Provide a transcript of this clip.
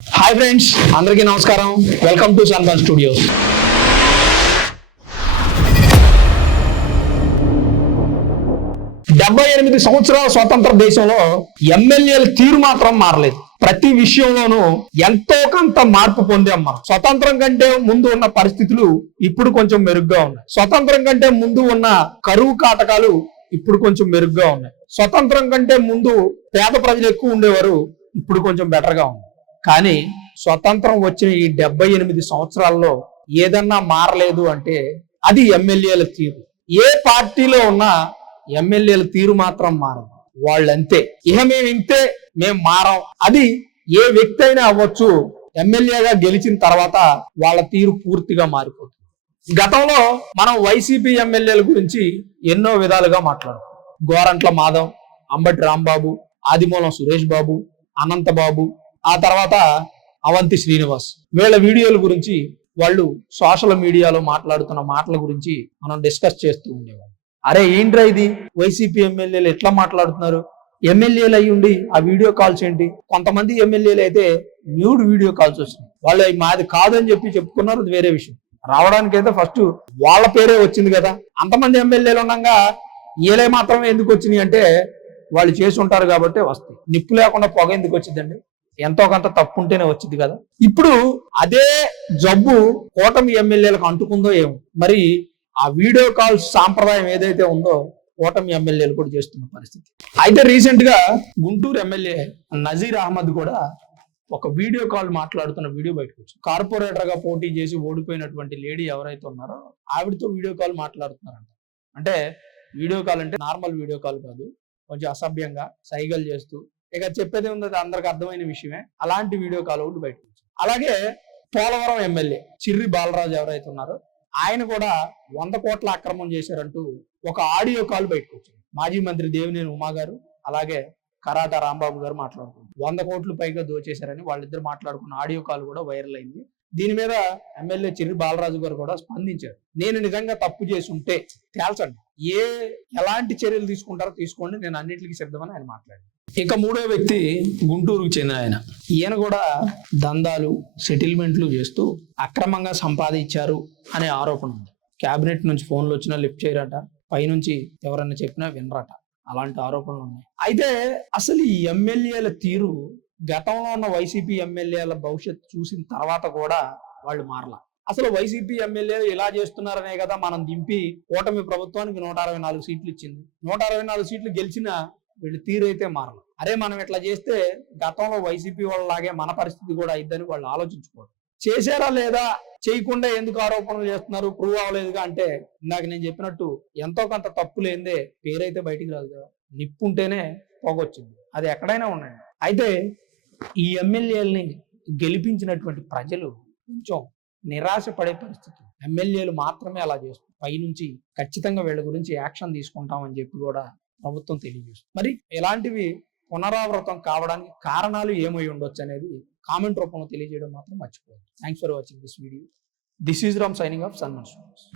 Hi friends అందరికీ నమస్కారం. Welcome to సన్బన్ studios డెబ్బై ఎనిమిది సంవత్సరాల స్వతంత్ర దేశంలో ఎమ్మెల్యేల తీరు మాత్రం మారలేదు. ప్రతి విషయంలోనూ ఎంతో కొంత మార్పు పొందాం మనం స్వతంత్రం కంటే ముందు ఉన్న పరిస్థితులు ఇప్పుడు కొంచెం మెరుగ్గా ఉన్నాయి. స్వతంత్రం కంటే ముందు ఉన్న కరువు కాటకాలు ఇప్పుడు కొంచెం మెరుగ్గా ఉన్నాయి. స్వతంత్రం కంటే ముందు పేద ప్రజలు ఎక్కువ ఉండేవారు ఇప్పుడు కొంచెం బెటర్గా ఉంది కానీ స్వతంత్రం వచ్చిన ఈ డెబ్బై ఎనిమిది సంవత్సరాల్లో ఏదన్నా మారలేదు అంటే అది ఎమ్మెల్యేల తీరు. ఏ పార్టీలో ఉన్నా ఎమ్మెల్యేల తీరు మాత్రం మారదు. వాళ్ళంతే. ఇహ మేము ఇంతే మేము మారం. అది ఏ వ్యక్తి అయినా అవ్వచ్చు. ఎమ్మెల్యేగా గెలిచిన తర్వాత వాళ్ళ తీరు పూర్తిగా మారిపోతుంది. గతంలో మనం వైసీపీ ఎమ్మెల్యేల గురించి ఎన్నో విధాలుగా మాట్లాడుకున్నాం గోరంట్ల మాధవ్ అంబటి రాంబాబు ఆదిమూలం సురేష్ బాబు అనంతబాబు ఆ తర్వాత అవంతి శ్రీనివాస్. వీళ్ళ వీడియోల గురించి వాళ్ళు సోషల్ మీడియాలో మాట్లాడుతున్న మాటల గురించి మనం డిస్కస్ చేస్తూ ఉండేవాళ్ళం. అరే ఏంట్రా ఇది? వైసీపీ ఎమ్మెల్యేలు ఎట్లా మాట్లాడుతున్నారు? ఎమ్మెల్యేలు అయి ఉండి ఆ వీడియో కాల్స్ ఏంటి? కొంతమంది ఎమ్మెల్యేలు అయితే న్యూడ్ వీడియో కాల్స్ వచ్చినాయి. వాళ్ళు మాది కాదని చెప్పి చెప్పుకున్నారు అది వేరే విషయం. రావడానికైతే ఫస్ట్ వాళ్ళ పేరే వచ్చింది కదా. అంతమంది ఎమ్మెల్యేలు ఉండగా ఏలే మాత్రమే ఎందుకు వచ్చినాయి అంటే వాళ్ళు చేసి ఉంటారు కాబట్టి వస్తాయి. నిప్పు లేకుండా పొగ ఎందుకు వచ్చిందండి? ఎంతో కొంత తప్పు ఉంటేనే వచ్చింది కదా. ఇప్పుడు అదే జబ్బు కూటమి ఎమ్మెల్యేలకు అంటుకుందో ఏమో. మరి ఆ వీడియో కాల్ సాంప్రదాయం ఏదైతే ఉందో కూటమి ఎమ్మెల్యేలు కూడా చేస్తున్న పరిస్థితి. అయితే రీసెంట్గా గుంటూరు ఎమ్మెల్యే నజీర్ అహ్మద్ కూడా ఒక వీడియో కాల్ మాట్లాడుతున్న వీడియో బయటకు వచ్చింది. కార్పొరేటర్గా పోటీ చేసి ఓడిపోయినటువంటి లేడీ ఎవరైతే ఉన్నారో ఆవిడతో వీడియో కాల్ మాట్లాడుతున్నారంట. అంటే వీడియో కాల్ అంటే నార్మల్ వీడియో కాల్ కాదు. కొంచెం అసభ్యంగా సైగలు చేస్తూ ఇక చెప్పేది ఉంది అది అందరికి అర్థమైన విషయమే. అలాంటి వీడియో కాల్ ఒకటి బయట అలాగే పోలవరం ఎమ్మెల్యే చిర్రి బాలరాజు ఎవరైతే ఉన్నారో ఆయన కూడా వంద కోట్ల అక్రమం చేశారంటూ ఒక ఆడియో కాల్ బయటకు వచ్చింది. మాజీ మంత్రి దేవినేని ఉమా గారు అలాగే కరాట రాంబాబు గారు మాట్లాడుకున్నారు వంద కోట్లు పైగా దోచేశారని వాళ్ళిద్దరు మాట్లాడుకున్న ఆడియో కాల్ కూడా వైరల్ అయింది. దీని మీద ఎమ్మెల్యే చిర్రి బాలరాజు గారు కూడా స్పందించారు. నేను నిజంగా తప్పు చేసి ఉంటే తేల్చండి. ఏ ఎలాంటి చర్యలు తీసుకుంటారో తీసుకోండి నేను అన్నింటికి సిద్ధమని ఆయన మాట్లాడారు. ఇక మూడో వ్యక్తి గుంటూరుకు చెందిన ఆయన. ఈయన కూడా దందాలు సెటిల్మెంట్లు చేస్తూ అక్రమంగా సంపాదించారు అనే ఆరోపణ ఉంది. కేబినెట్ నుంచి ఫోన్లు వచ్చినా లిఫ్ట్ చేయరట పైనుంచి ఎవరన్నా చెప్పినా వినరట. అలాంటి ఆరోపణలు ఉన్నాయి. అయితే అసలు ఈ ఎమ్మెల్యేల తీరు గతంలో ఉన్న వైసీపీ ఎమ్మెల్యేల భవిష్యత్తు చూసిన తర్వాత కూడా వాళ్ళు మారలా. అసలు వైసీపీ ఎమ్మెల్యేలు ఇలా చేస్తున్నారనే కదా మనం దింపి కూటమి ప్రభుత్వానికి నూట అరవై నాలుగు సీట్లు ఇచ్చింది. నూట అరవై నాలుగు సీట్లు గెలిచిన వీళ్ళు తీరైతే మారలు. అరే మనం ఇట్లా చేస్తే గతంలో వైసీపీ వాళ్ళలాగే మన పరిస్థితి కూడా అయిద్దని వాళ్ళు ఆలోచించుకోరు. చేశారా లేదా? చేయకుండా ఎందుకు ఆరోపణలు చేస్తున్నారు? ప్రూవ్ అవ్వలేదుగా అంటే ఇందాక నేను చెప్పినట్టు ఎంతో కొంత తప్పు లేదే పేరైతే బయటికి రాదు కదా. నిప్పు ఉంటేనే పోగొచ్చింది. అది ఎక్కడైనా ఉండండి. అయితే ఈ ఎమ్మెల్యేలని గెలిపించినటువంటి ప్రజలు కొంచెం నిరాశ పడే పరిస్థితి ఎమ్మెల్యేలు మాత్రమే అలా చేస్తారు పైనుంచి ఖచ్చితంగా వీళ్ళ గురించి యాక్షన్ తీసుకుంటామని చెప్పి కూడా ప్రభుత్వం తెలియజేస్తుంది. మరి ఇలాంటివి పునరావృతం కావడానికి కారణాలు ఏమై ఉండొచ్చు అనేది కామెంట్ రూపంలో తెలియజేయడం మాత్రం మర్చిపోవద్దు. Thanks for watching this video this is Ram signing off సన్మన్ students